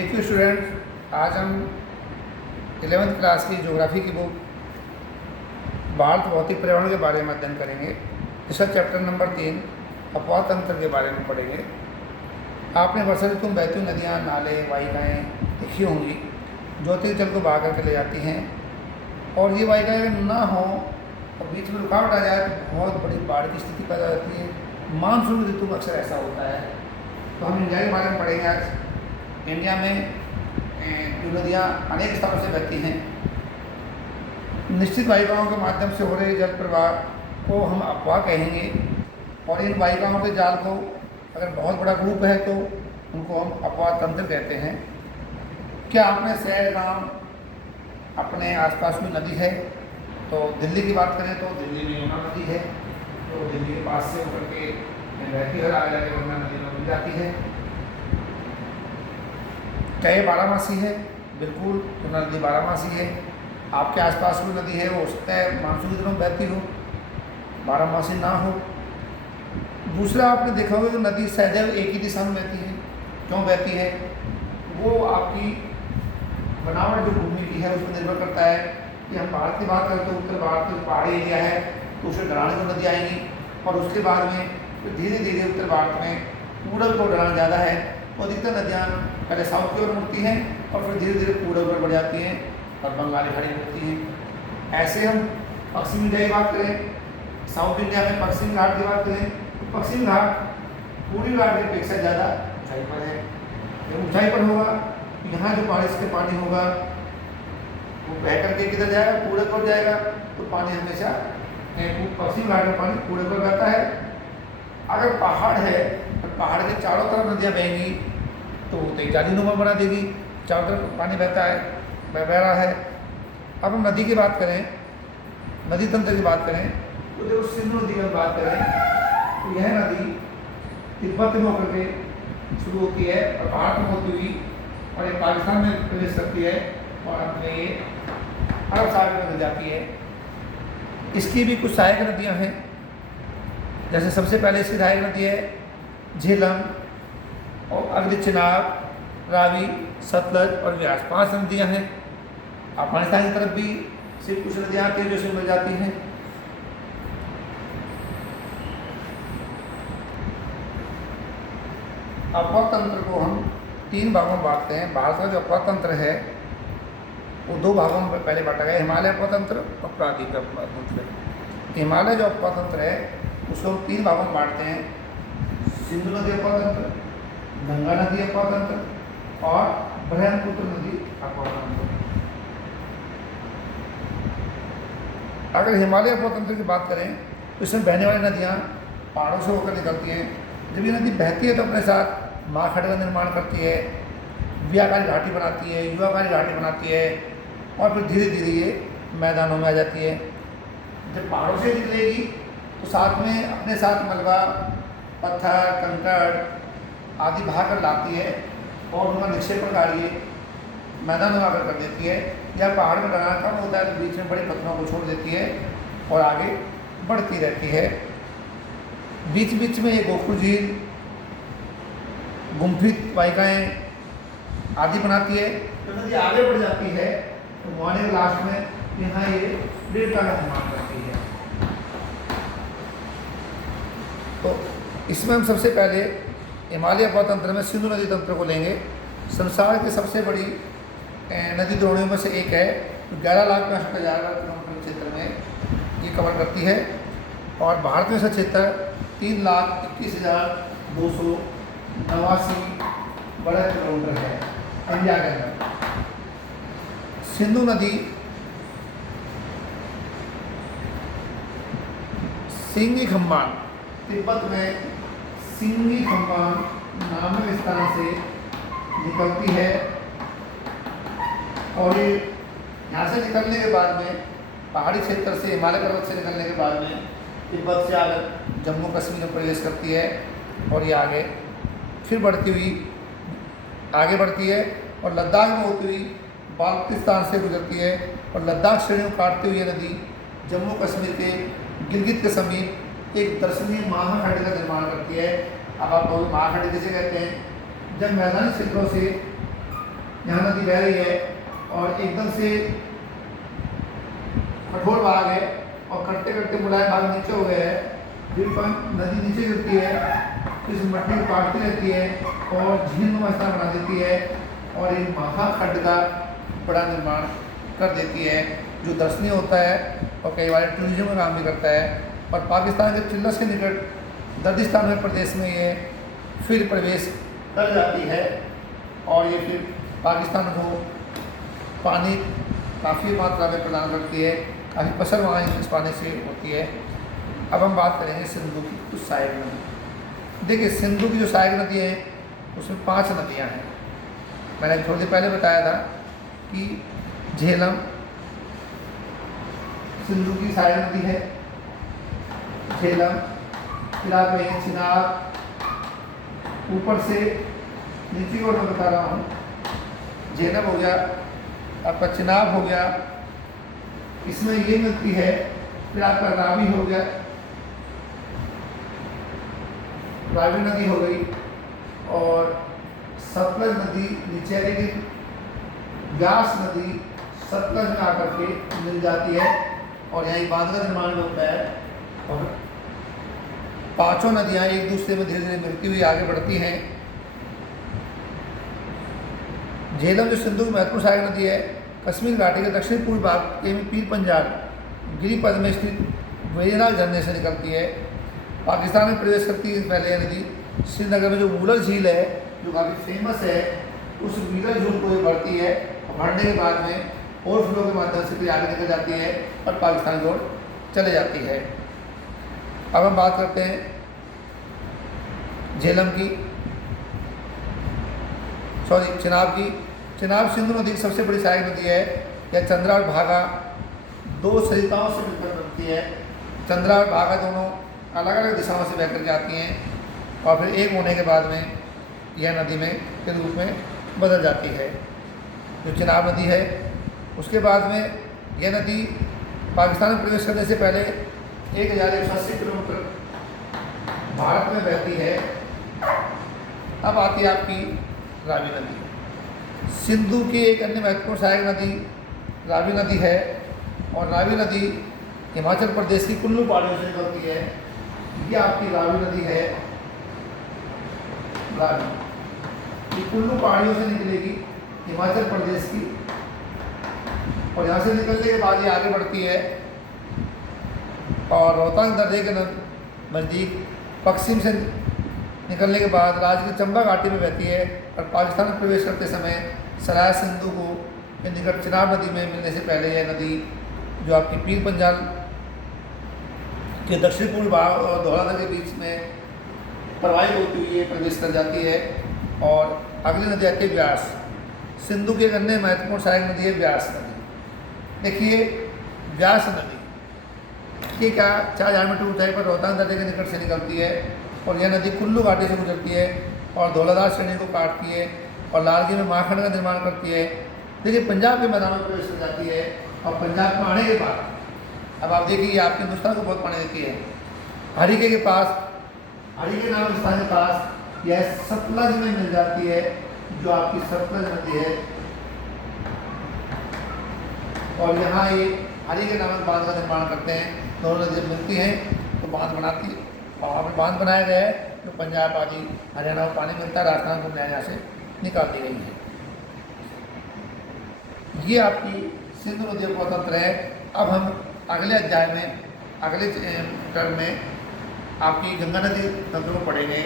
देखिए स्टूडेंट, आज हम 11वीं क्लास की ज्योग्राफी की बुक भारत भौतिक पर्यावरण के बारे में अध्ययन करेंगे। इसका चैप्टर नंबर 3 अपवाह तंत्र के बारे में पढ़ेंगे। आपने वर्षा ऋतु में बहती हुई नदियाँ, नाले, वाहिकाएँ देखी होंगी जो अतिरिक्त जल को बहा करके ले जाती हैं, और ये वाहिकाएँ अगर ना हो और बीच में रुकावट आ जाए तो बहुत बड़ी बाढ़ की स्थिति पैदा होती है। मानसून ऋतु में अक्सर ऐसा होता है। तो हम इंडिया के बारे में पढ़ेंगे आज। इंडिया में जो नदियाँ अनेक स्थानों से बहती हैं, निश्चित वाहिकाओं के माध्यम से हो रहे जल प्रवाह को हम अपवाह कहेंगे, और इन वाहिकाओं के जाल को अगर बहुत बड़ा ग्रुप है तो उनको हम अपवाह तंत्र कहते हैं। क्या आपने शहर, गांव, अपने आसपास कोई नदी है? तो दिल्ली की बात करें तो दिल्ली में यमुना नदी है, तो दिल्ली के पास से होकर के बहती है, आगे जाके यमुना नदी में मिल जाती है। क्या ये बारहमासी है? बिल्कुल, यमुना नदी बारहमासी है। आपके आसपास कोई नदी है, वो हो सकता है मानसून के दिनों में बहती हो, बारहमासी ना हो। दूसरा, आपने देखा होगा कि नदी सदैव एक ही दिशा में बहती है। क्यों बहती है? वो आपकी बनावट जो भूमि की है उस पर निर्भर करता है। कि हम भारत की बात करें तो उत्तर भारत में पहाड़ी एरिया है तो उसमें ढलान को नदी आएंगी, और उसके बाद में धीरे धीरे उत्तर भारत में पूरब को ढलान ज़्यादा है, तो अधिकतर नदियाँ पहले साउथ की ओर मुड़ती हैं और फिर धीरे धीरे पूरब ओर बढ़ जाती हैं और बंगाली खाड़ी मुड़ती हैं। ऐसे हम पश्चिम इंडिया की बात करें, साउथ इंडिया में पश्चिम घाट की बात करें तो पश्चिम घाट पूर्वी घाट की अपेक्षा ज़्यादा ऊंचाई पर है। जब ऊंचाई पर होगा, यहाँ जो बारिश के पानी होगा वो बह करके किधर जाएगा? पूरब पर जाएगा। तो पानी हमेशा पश्चिम घाट में पानी पूरब पर बहता है। अगर पहाड़ है और पहाड़ के चारों तरफ नदियाँ बहेंगी तो वो तो एक जालीनुमा बना देगी, चारों तरफ पानी बहता है, बह रहा है। अब हम नदी की बात करें, नदी तंत्र की बात करें तो देखो, सिंधु नदी की बात करें तो यह नदी तिब्बत में होकर के शुरू होती है और भारत में होती हुई और एक पाकिस्तान में प्रवेश करती है और अपने ये अरब सागर में मिल जाती है। इसकी भी कुछ सहायक नदियाँ हैं। जैसे सबसे पहले इसकी सहायक नदी है झेलम और अगली चिनाब, रावी, सतलज और व्यास, 5 नदियाँ हैं। अफगानिस्तान की तरफ भी सिर्फ कुछ नदियाँ आती हैं जो इसमें मिल जाती हैं। अपवाह तंत्र को हम 3 भागों में बांटते हैं। भारत का जो अपवाह तंत्र है वो 2 भागों में पहले बांटा गया, हिमालय अपवाह तंत्र और प्रादीप अपवाह तंत्र। हिमालय जो अपवाह तंत्र है उसको हम 3 भागों में बांटते हैं, सिंधु नदी अपवाह तंत्र, गंगा नदी अपवाह तंत्र और ब्रह्मपुत्र नदी अपवाह तंत्र। अगर हिमालय अपवाह तंत्र की बात करें तो इसमें बहने वाली नदियाँ पहाड़ों से होकर निकलती हैं। जब ये नदी बहती है तो अपने साथ महाखंड का निर्माण करती है, व्याकारी घाटी बनाती है, युवाकारी घाटी बनाती है और फिर धीरे धीरे ये मैदानों में आ जाती है। जब पहाड़ों से निकलेगी तो साथ में अपने साथ मलबा, पत्थर, कंकड़ आदि बहा कर लाती है और उनका निक्षेपण कार्य मैदानों में आकर कर देती है। या पहाड़ में ढलान कम होता है तो बीच में बड़ी पत्थरों को छोड़ देती है और आगे बढ़ती रहती है। बीच बीच में ये गोखुर झील, गुम्फित वाहिकाएँ आदि बनाती है। तो नदी आगे बढ़ जाती है तो मोहाने के लास्ट में यहाँ ये डेल्टा का निर्माण करती है। तो इसमें हम सबसे पहले हिमालय अपवाह तंत्र में सिंधु नदी तंत्र को लेंगे। संसार की सबसे बड़ी नदी द्रोणियों में से एक है, 11,65,000 किलोमीटर क्षेत्र में ये कवर करती है, और भारत में इसका क्षेत्र 3,21,289 वर्ग किलोमीटर है इंडिया के अंदर। सिंधु नदी सिंगी खम्बान, तिब्बत में सिंगी खम्बान नामक स्थान से निकलती है, और ये यहाँ से निकलने के बाद में पहाड़ी क्षेत्र से, हिमालय पर्वत से निकलने के बाद में तिब्बत से आकर जम्मू कश्मीर में प्रवेश करती है और ये आगे फिर बढ़ती हुई आगे बढ़ती है और लद्दाख में होती हुई बाल्टिस्तान से गुजरती है और लद्दाख श्रेणी को काटते हुए नदी जम्मू कश्मीर के गिलगित के समीप एक दर्शनीय महाखंड का निर्माण करती है। अब आप लोग महाखंड किसे कहते हैं? जब मैदानी क्षेत्रों से यहाँ नदी बह रही है और एकदम से कठोर भाग है और करते करते मुलायम भाग नीचे हो गया है। फिर नदी नीचे गिरती है, इस मट्टी को काटती रहती है और झील नुमा स्थान बना देती है और एक महाखंड का बड़ा निर्माण कर देती है, जो दर्शनीय होता है और कई बार टूरिज्म का काम भी करता है। और पाकिस्तान के चिल्लस के निकट दर्दिस्तान में प्रदेश में ये फिर प्रवेश कर जाती है और ये फिर पाकिस्तान को पानी काफ़ी मात्रा में प्रदान करती है, काफ़ी फसल वहाँ इस पानी से होती है। अब हम बात करेंगे सिंधु की कुछ सहायक नदी। देखिए, सिंधु की जो सहायक नदी है उसमें 5 नदियाँ हैं। मैंने थोड़ी देर पहले बताया था कि झेलम सिंधु की सहायक नदी है। झेलम, फिर आप कहेंगे चिनाब, ऊपर से नीचे की ओर मैं बता रहा हूँ। झेलम हो गया, आपका चिनाब हो गया, इसमें ये मिलती है। फिर आपका रावी हो गया, रावी नदी हो गई और सतलज नदी नीचे है, लेकिन व्यास नदी सतलज में आकर के मिल जाती है और यहाँ एक बांध का निर्माण होता है और 5 नदियाँ एक दूसरे में धीरे धीरे मिलती हुई आगे बढ़ती हैं। झेलम जो सिंधु की महत्वपूर्ण सहायक नदी है, कश्मीर घाटी के दक्षिण पूर्व भाग के पीर पंजाल गिरिपथ में स्थित वेजनाग झरने से निकलती है। पाकिस्तान में प्रवेश करती है पहले यह नदी श्रीनगर में जो वूलर झील है, जो काफ़ी फेमस है, उस वूलर झील को ये भरती है और भरने के बाद में ओवरफ्लो के माध्यम से फिर आगे निकल जाती है और पाकिस्तान की ओर चले जाती है। अब हम बात करते हैं झेलम की, चिनाब की। चिनाब सिंधु नदी की सबसे बड़ी सहायक नदी है। यह चंद्रा और भागा 2 सरिताओं से मिलकर बनती है। चंद्रा और भागा दोनों अलग अलग दिशाओं से बहकर जाती हैं और फिर एक होने के बाद में यह नदी में के रूप में बदल जाती है, जो चिनाब नदी है। उसके बाद में यह नदी पाकिस्तान में प्रवेश करने से पहले 1180 किलोमीटर भारत में बहती है। अब आती है आपकी रावी नदी। सिंधु की एक अन्य महत्वपूर्ण सहायक नदी रावी नदी है और रावी नदी हिमाचल प्रदेश की कुल्लू पहाड़ियों से निकलती है। ये आपकी रावी नदी है। रावी ये कुल्लू पहाड़ियों से निकलेगी हिमाचल प्रदेश की और यहाँ से निकलने के बाद ये आगे बढ़ती है और रोहतांग दर्रे के नज़दीक पश्चिम से निकलने के बाद राज्य की चंबा घाटी में बहती है और पाकिस्तान में प्रवेश करते समय सराय सिंधु को के निकट चिनाब नदी में मिलने से पहले यह नदी जो आपकी पीर पंजाल के दक्षिण पूर्व भाग और धौलाधर के बीच में प्रवाहित होती हुई प्रवेश कर जाती है। और अगली नदी आती है व्यास। सिंधु की एक अन्य महत्वपूर्ण सहायक नदी है व्यास नदी। देखिए, व्यास नदी ये क्या 4 मीटर ऊंचाई पर रोहतांग दर्रे के निकट से निकलती है और यह नदी कुल्लू घाटी से गुजरती है और धौलाधार श्रेणी को काटती है और लालगी में महाखंड का निर्माण करती है। देखिए, पंजाब के मैदानों में प्रवेश कर जाती है और पंजाब में आने के बाद अब आप देखिए आपके हिंदुस्तान को बहुत पानी देती है। हरिके के पास, हरिके नाम स्थान के पास यह सतलज में मिल जाती है, जो आपकी सतलज नदी है और यहाँ ये हरिके नामक बांध का निर्माण करते हैं। दोनों नदियाँ मिलती हैं तो बांध बनाती है। वहाँ पर बांध बनाया गया है जो पंजाब आदि हरियाणा को पानी मिलता है, राजस्थान को यहाँ से निकाल दी गई है। ये आपकी सिंधु नदी का तंत्र है। अब हम अगले अध्याय में, अगले टर्म में आपकी गंगा नदी तंत्र को पढ़ेंगे।